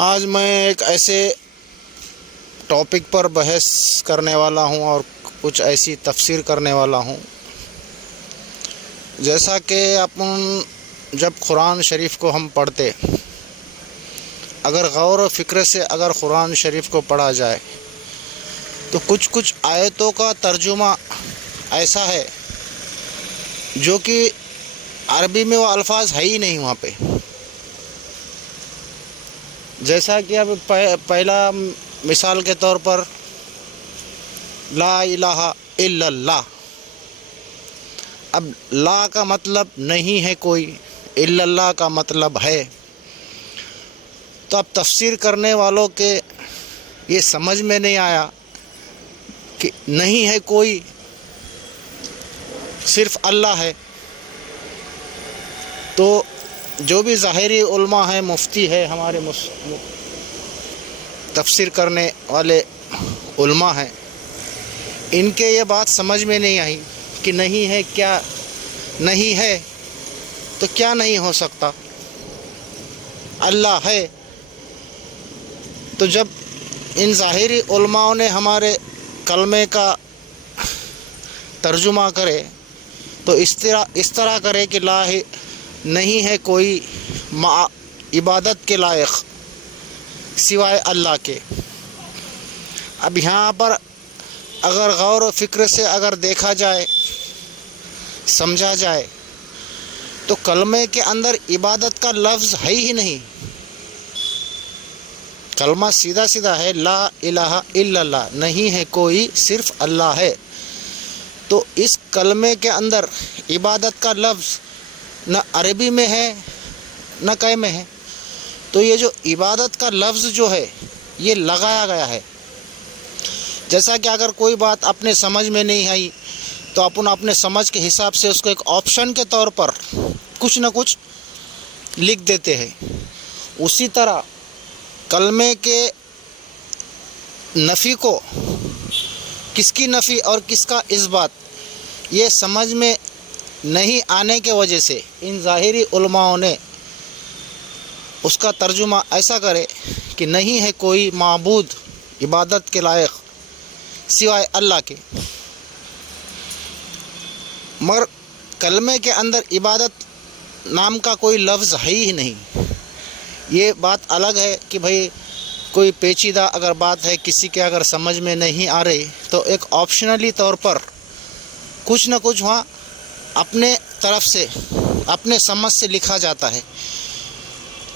آج میں ایک ایسے ٹاپک پر بحث کرنے والا ہوں اور کچھ ایسی تفسیر کرنے والا ہوں. جیسا کہ اپن جب قرآن شریف کو ہم پڑھتے، اگر غور و فکر سے اگر قرآن شریف کو پڑھا جائے تو کچھ آیتوں کا ترجمہ ایسا ہے جو کہ عربی میں وہ الفاظ ہے ہی نہیں وہاں پہ. جیسا کہ اب پہلا مثال کے طور پر لا الہ الا اللہ. اب لا کا مطلب نہیں ہے کوئی، الا اللہ کا مطلب ہے. تو اب تفسیر کرنے والوں کے یہ سمجھ میں نہیں آیا کہ نہیں ہے کوئی، صرف اللہ ہے. تو جو بھی ظاہری علماء ہیں، مفتی ہے، ہمارے تفسیر کرنے والے علماء ہیں، ان کے یہ بات سمجھ میں نہیں آئی کہ نہیں ہے. کیا نہیں ہے تو کیا نہیں ہو سکتا؟ اللہ ہے. تو جب ان ظاہری علماء نے ہمارے کلمے کا ترجمہ کرے تو اس طرح کرے کہ لا نہیں ہے کوئی عبادت کے لائق سوائے اللہ کے. اب یہاں پر اگر غور و فکر سے اگر دیکھا جائے، سمجھا جائے، تو کلمے کے اندر عبادت کا لفظ ہے ہی نہیں. کلمہ سیدھا ہے، لا الہ الا اللہ، نہیں ہے کوئی، صرف اللہ ہے. تو اس کلمے کے اندر عبادت کا لفظ نہ عربی میں ہے نہ کہیں میں ہے. تو یہ جو عبادت کا لفظ جو ہے یہ لگایا گیا ہے. جیسا کہ اگر کوئی بات اپنے سمجھ میں نہیں آئی تو اپنے سمجھ کے حساب سے اس کو ایک آپشن کے طور پر کچھ نہ کچھ لکھ دیتے ہیں. اسی طرح کلمے کے نفی کو، کس کی نفی اور کس کا اثبات، یہ سمجھ میں نہیں آنے کے وجہ سے ان ظاہری علماء نے اس کا ترجمہ ایسا کرے کہ نہیں ہے کوئی معبود عبادت کے لائق سوائے اللہ کے. مگر کلمے کے اندر عبادت نام کا کوئی لفظ ہے ہی نہیں. یہ بات الگ ہے کہ بھئی کوئی پیچیدہ اگر بات ہے، کسی کے اگر سمجھ میں نہیں آ رہی تو ایک آپشنلی طور پر کچھ نہ کچھ وہاں اپنے طرف سے، اپنے سمجھ سے لکھا جاتا ہے.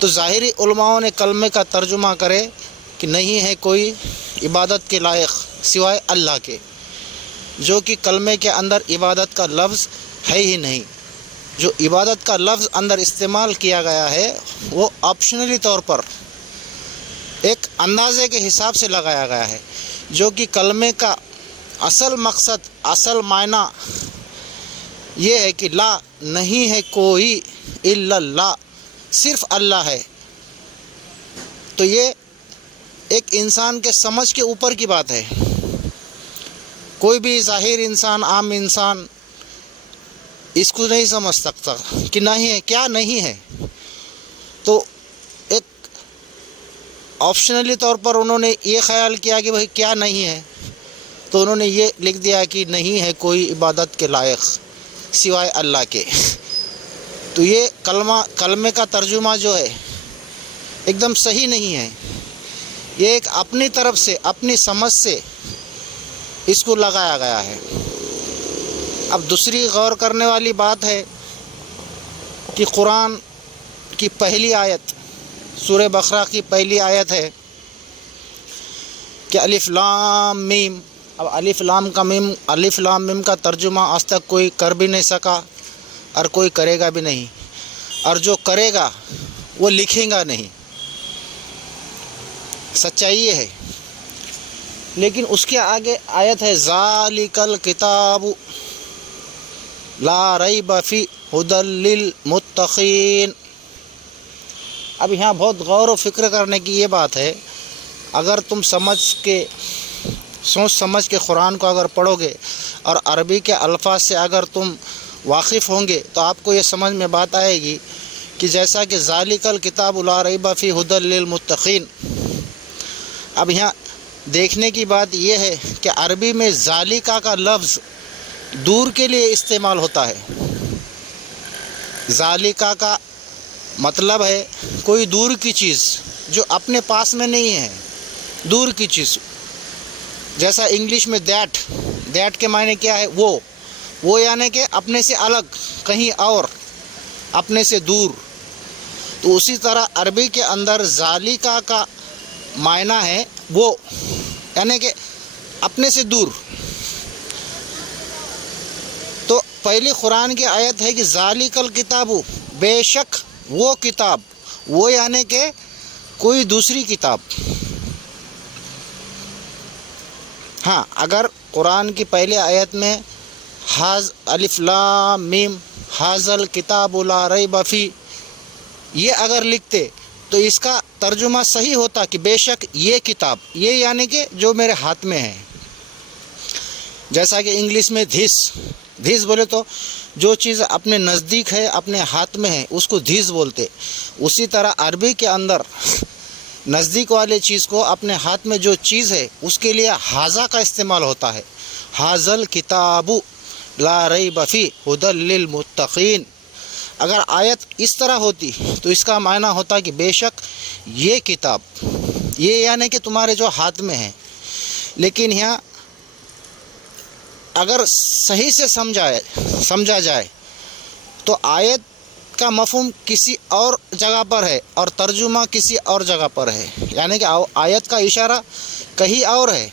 تو ظاہری علماء نے کلمے کا ترجمہ کرے کہ نہیں ہے کوئی عبادت کے لائق سوائے اللہ کے، جو کہ کلمے کے اندر عبادت کا لفظ ہے ہی نہیں. جو عبادت کا لفظ اندر استعمال کیا گیا ہے وہ آپشنلی طور پر ایک اندازے کے حساب سے لگایا گیا ہے، جو کہ کلمے کا اصل مقصد، اصل معنی یہ ہے کہ لا نہیں ہے کوئی الا اللہ، صرف اللہ ہے. تو یہ ایک انسان کے سمجھ کے اوپر کی بات ہے. کوئی بھی ظاہر انسان، عام انسان اس کو نہیں سمجھ سکتا کہ نہیں ہے، کیا نہیں ہے. تو ایک آپشنلی طور پر انہوں نے یہ خیال کیا کہ بھئی کیا نہیں ہے، تو انہوں نے یہ لکھ دیا کہ نہیں ہے کوئی عبادت کے لائق سوائے اللہ کے. تو یہ کلمے کا ترجمہ جو ہے ایک دم صحیح نہیں ہے. یہ ایک اپنی طرف سے، اپنی سمجھ سے اس کو لگایا گیا ہے. اب دوسری غور کرنے والی بات ہے کہ قرآن کی پہلی آیت، سورہ بقرہ کی پہلی آیت ہے کہ الف لام میم. اب الف لام میم کا ترجمہ آج تک کوئی کر بھی نہیں سکا اور کوئی کرے گا بھی نہیں، اور جو کرے گا وہ لکھے گا نہیں. سچائی یہ ہے. لیکن اس کے آگے آیت ہے ذالک الکتاب لا ریب فیہ ھدی للمتقین. اب یہاں بہت غور و فکر کرنے کی یہ بات ہے. اگر تم سوچ سمجھ کے قرآن کو اگر پڑھو گے اور عربی کے الفاظ سے اگر تم واقف ہوں گے تو آپ کو یہ سمجھ میں بات آئے گی کہ جیسا کہ ذالک الکتاب لا ریب فیہ ھدی للمتقین۔ اب یہاں دیکھنے کی بات یہ ہے کہ عربی میں ذالکہ کا لفظ دور کے لیے استعمال ہوتا ہے۔ ذالکہ کا مطلب ہے کوئی دور کی چیز جو اپنے پاس میں نہیں ہے، دور کی چیز۔ جیسا انگلش میں دیٹ کے معنی کیا ہے؟ وہ یعنی کہ اپنے سے الگ، کہیں اور، اپنے سے دور۔ تو اسی طرح عربی کے اندر ذالکہ کا معنی ہے وہ، یعنی کہ اپنے سے دور۔ تو پہلی قرآن کی آیت ہے کہ ذالک الکتاب، بے شک وہ کتاب، وہ یعنی کہ کوئی دوسری کتاب۔ ہاں، اگر قرآن کی پہلی آیت میں الف لام میم ھذا الکتاب لا ریب فیہ یہ اگر لکھتے تو اس کا ترجمہ صحیح ہوتا کہ بے شک یہ کتاب، یہ یعنی کہ جو میرے ہاتھ میں ہے۔ جیسا کہ انگلش میں دھس بولے تو جو چیز اپنے نزدیک ہے، اپنے ہاتھ میں ہے، اس کو دھس بولتے۔ اسی طرح عربی کے اندر نزدیک والے چیز کو، اپنے ہاتھ میں جو چیز ہے، اس کے لیے ھذا کا استعمال ہوتا ہے۔ ھذا الکتاب لا ریب فیہ ھدی للمتقین۔ اگر آیت اس طرح ہوتی تو اس کا معنی ہوتا کہ بے شک یہ کتاب، یہ یعنی کہ تمہارے جو ہاتھ میں ہے۔ لیکن یہاں اگر صحیح سے سمجھا جائے تو آیت کا مفہوم کسی اور جگہ پر ہے اور ترجمہ کسی اور جگہ پر ہے، یعنی کہ آیت کا اشارہ کہیں اور ہے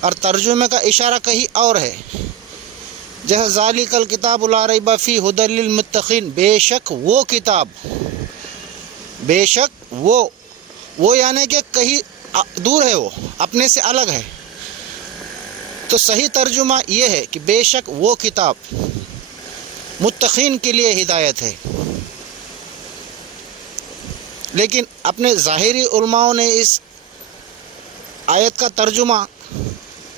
اور ترجمے کا اشارہ کہیں اور ہے۔ جیسے ذالک الکتاب لا ریب فیہ ھدی للمتقین، بے شک وہ کتاب، بے شک وہ یعنی کہ کہیں دور ہے، وہ اپنے سے الگ ہے۔ تو صحیح ترجمہ یہ ہے کہ بے شک وہ کتاب متقین کے لیے ہدایت ہے۔ لیکن اپنے ظاہری علماء نے اس آیت کا ترجمہ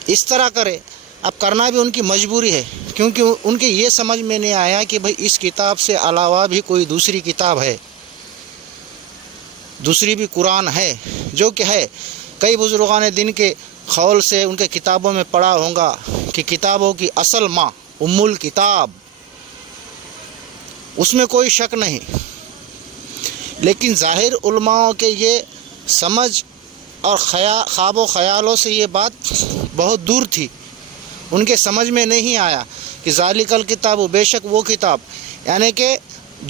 اس طرح کرے، اب کرنا بھی ان کی مجبوری ہے، کیونکہ ان کے یہ سمجھ میں نہیں آیا کہ بھئی اس کتاب سے علاوہ بھی کوئی دوسری کتاب ہے، دوسری بھی قرآن ہے، جو کہ ہے۔ کئی بزرگان دین کے قول سے ان کے کتابوں میں پڑھا ہوگا کہ کتابوں کی اصل ماں ام الکتاب، اس میں کوئی شک نہیں۔ لیکن ظاہر علماء کے یہ سمجھ اور خواب و خیالوں سے یہ بات بہت دور تھی، ان کے سمجھ میں نہیں آیا کہ ذالک الکتاب، بے شک وہ کتاب، یعنی کہ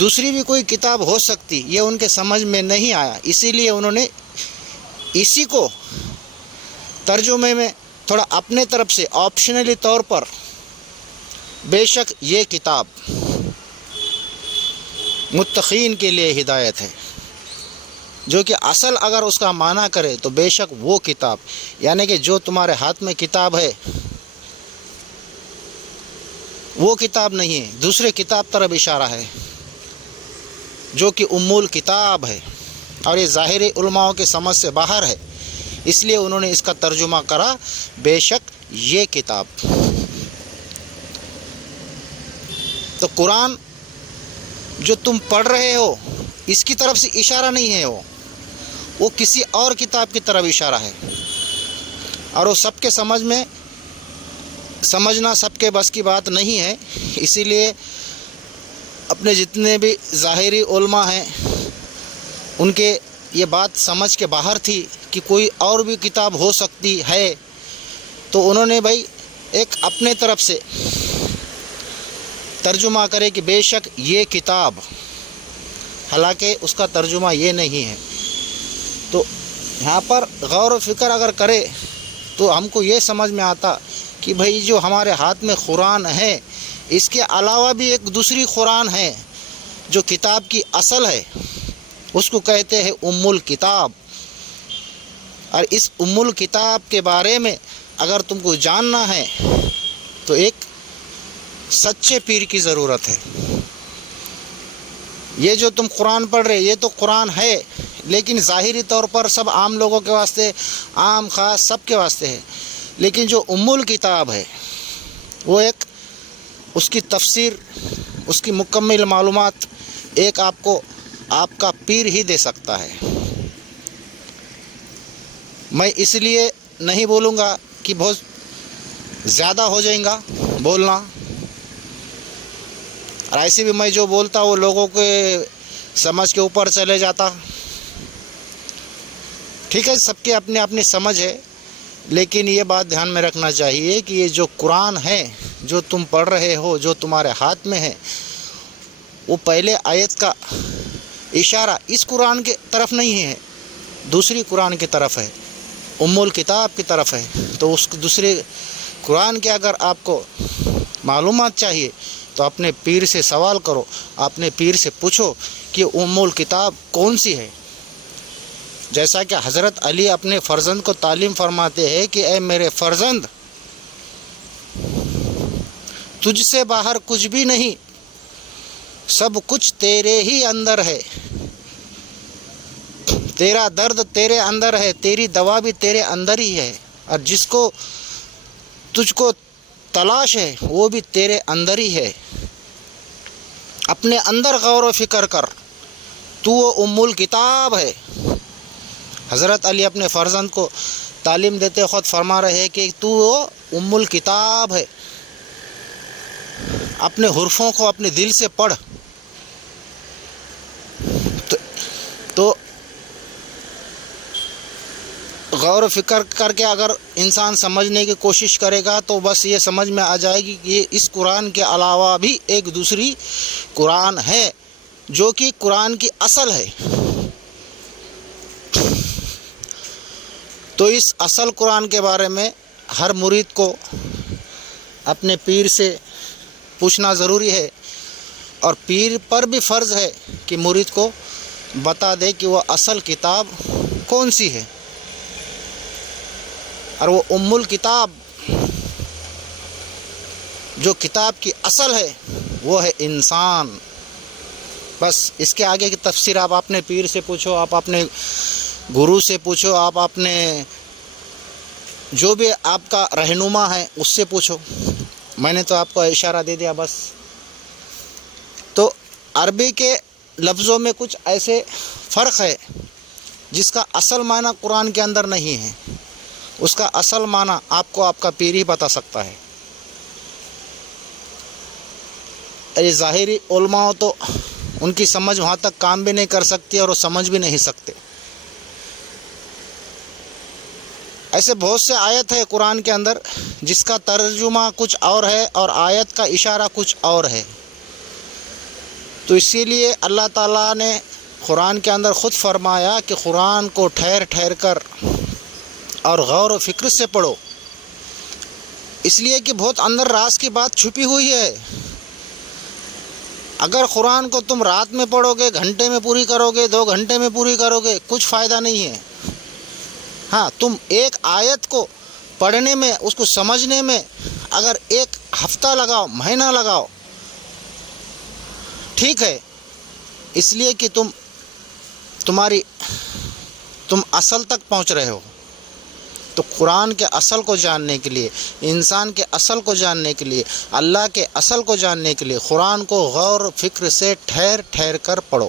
دوسری بھی کوئی کتاب ہو سکتی، یہ ان کے سمجھ میں نہیں آیا۔ اسی لیے انہوں نے اسی کو ترجمے میں تھوڑا اپنے طرف سے آپشنلی طور پر بے شک یہ کتاب متقین کے لیے ہدایت ہے، جو کہ اصل اگر اس کا معنی کرے تو بے شک وہ کتاب، یعنی کہ جو تمہارے ہاتھ میں کتاب ہے وہ کتاب نہیں ہے، دوسرے کتاب طرف اشارہ ہے جو کہ ام الکتاب ہے، اور یہ ظاہری علماء کے سمجھ سے باہر ہے، اس لیے انہوں نے اس کا ترجمہ کرا بے شک یہ کتاب۔ تو قرآن جو تم پڑھ رہے ہو اس کی طرف سے اشارہ نہیں ہے، وہ کسی اور کتاب کی طرف اشارہ ہے، اور وہ سب کے سمجھنا سب کے بس کی بات نہیں ہے۔ اسی لیے اپنے جتنے بھی ظاہری علماء ہیں ان کے یہ بات سمجھ کے باہر تھی کہ کوئی اور بھی کتاب ہو سکتی ہے، تو انہوں نے بھائی ایک اپنے طرف سے ترجمہ کرے کہ بے شک یہ کتاب، حالانکہ اس کا ترجمہ یہ نہیں ہے۔ تو یہاں پر غور و فکر اگر کرے تو ہم کو یہ سمجھ میں آتا کہ بھئی جو ہمارے ہاتھ میں قرآن ہے، اس کے علاوہ بھی ایک دوسری قرآن ہے جو کتاب کی اصل ہے، اس کو کہتے ہیں ام الکتاب۔ اور اس ام الکتاب کے بارے میں اگر تم کو جاننا ہے تو ایک سچے پیر کی ضرورت ہے۔ یہ جو تم قرآن پڑھ رہے یہ تو قرآن ہے، لیکن ظاہری طور پر سب عام لوگوں کے واسطے، عام خاص سب کے واسطے ہے، لیکن جو ام الکتاب ہے وہ ایک اس کی تفسیر، اس کی مکمل معلومات ایک آپ کو آپ کا پیر ہی دے سکتا ہے۔ میں اس لیے نہیں بولوں گا کہ بہت زیادہ ہو جائیں گا بولنا، اور ایسے بھی میں جو بولتا وہ لوگوں کے سمجھ کے اوپر چلے جاتا۔ ٹھیک ہے، سب کی اپنی اپنی سمجھ ہے، لیکن یہ بات دھیان میں رکھنا چاہیے کہ یہ جو قرآن ہے جو تم پڑھ رہے ہو، جو تمہارے ہاتھ میں ہے، وہ پہلے آیت کا اشارہ اس قرآن کی طرف نہیں ہے، دوسری قرآن کی طرف ہے، ام الکتاب کی طرف ہے۔ تو اس دوسرے قرآن کے اگر آپ کو معلومات چاہیے تو اپنے پیر سے سوال کرو، اپنے پیر سے پوچھو کہ ام الکتاب کون سی ہے۔ جیسا کہ حضرت علی اپنے فرزند کو تعلیم فرماتے ہیں کہ اے میرے فرزند، تجھ سے باہر کچھ بھی نہیں، سب کچھ تیرے ہی اندر ہے، تیرا درد تیرے اندر ہے، تیری دوا بھی تیرے اندر ہی ہے، اور جس کو تجھ کو تلاش ہے وہ بھی تیرے اندر ہی ہے۔ اپنے اندر غور و فکر کر، تو وہ ام الکتاب ہے۔ حضرت علی اپنے فرزند کو تعلیم دیتے خود فرما رہے ہیں کہ تو وہ ام الکتاب ہے۔ اپنے حرفوں کو اپنے دل سے پڑھ، تو غور و فکر کر کے اگر انسان سمجھنے کی کوشش کرے گا تو بس یہ سمجھ میں آ جائے گی کہ یہ اس قرآن کے علاوہ بھی ایک دوسری قرآن ہے جو کہ قرآن کی اصل ہے۔ تو اس اصل قرآن کے بارے میں ہر مرید کو اپنے پیر سے پوچھنا ضروری ہے، اور پیر پر بھی فرض ہے کہ مرید کو بتا دے کہ وہ اصل کتاب کون سی ہے، اور وہ ام الکتاب جو کتاب کی اصل ہے وہ ہے انسان۔ بس اس کے آگے کی تفسیر آپ اپنے پیر سے پوچھو، آپ اپنے گرو سے پوچھو، آپ اپنے جو بھی آپ کا رہنما ہے اس سے پوچھو۔ میں نے تو آپ کو اشارہ دے دیا بس۔ تو عربی کے لفظوں میں کچھ ایسے فرق ہے جس کا اصل معنی قرآن کے اندر نہیں ہے، اس کا اصل معنی آپ کو آپ کا پیر ہی بتا سکتا ہے۔ یہ ظاہری علماء تو ان کی سمجھ وہاں تک کام بھی نہیں کر سکتی اور وہ سمجھ بھی نہیں سکتے۔ ایسے بہت سے آیت ہے قرآن کے اندر جس کا ترجمہ کچھ اور ہے اور آیت کا اشارہ کچھ اور ہے۔ تو اسی لیے اللہ تعالیٰ نے قرآن کے اندر خود فرمایا کہ قرآن کو ٹھہر ٹھہر کر اور غور و فکر سے پڑھو، اس لیے کہ بہت اندر راز کی بات چھپی ہوئی ہے۔ اگر قرآن کو تم رات میں پڑھو گے، گھنٹے میں پوری کرو گے، 2 گھنٹے میں پوری کرو گے، کچھ فائدہ نہیں ہے۔ ہاں، تم ایک آیت کو پڑھنے میں، اس کو سمجھنے میں اگر 1 ہفتہ لگاؤ، مہینہ لگاؤ، ٹھیک ہے، اس لیے کہ تم اصل تک پہنچ رہے ہو۔ تو قرآن کے اصل کو جاننے کے لیے، انسان کے اصل کو جاننے کے لیے، اللہ کے اصل کو جاننے کے لیے قرآن کو غور و فکر سے ٹھہر ٹھہر کر پڑھو۔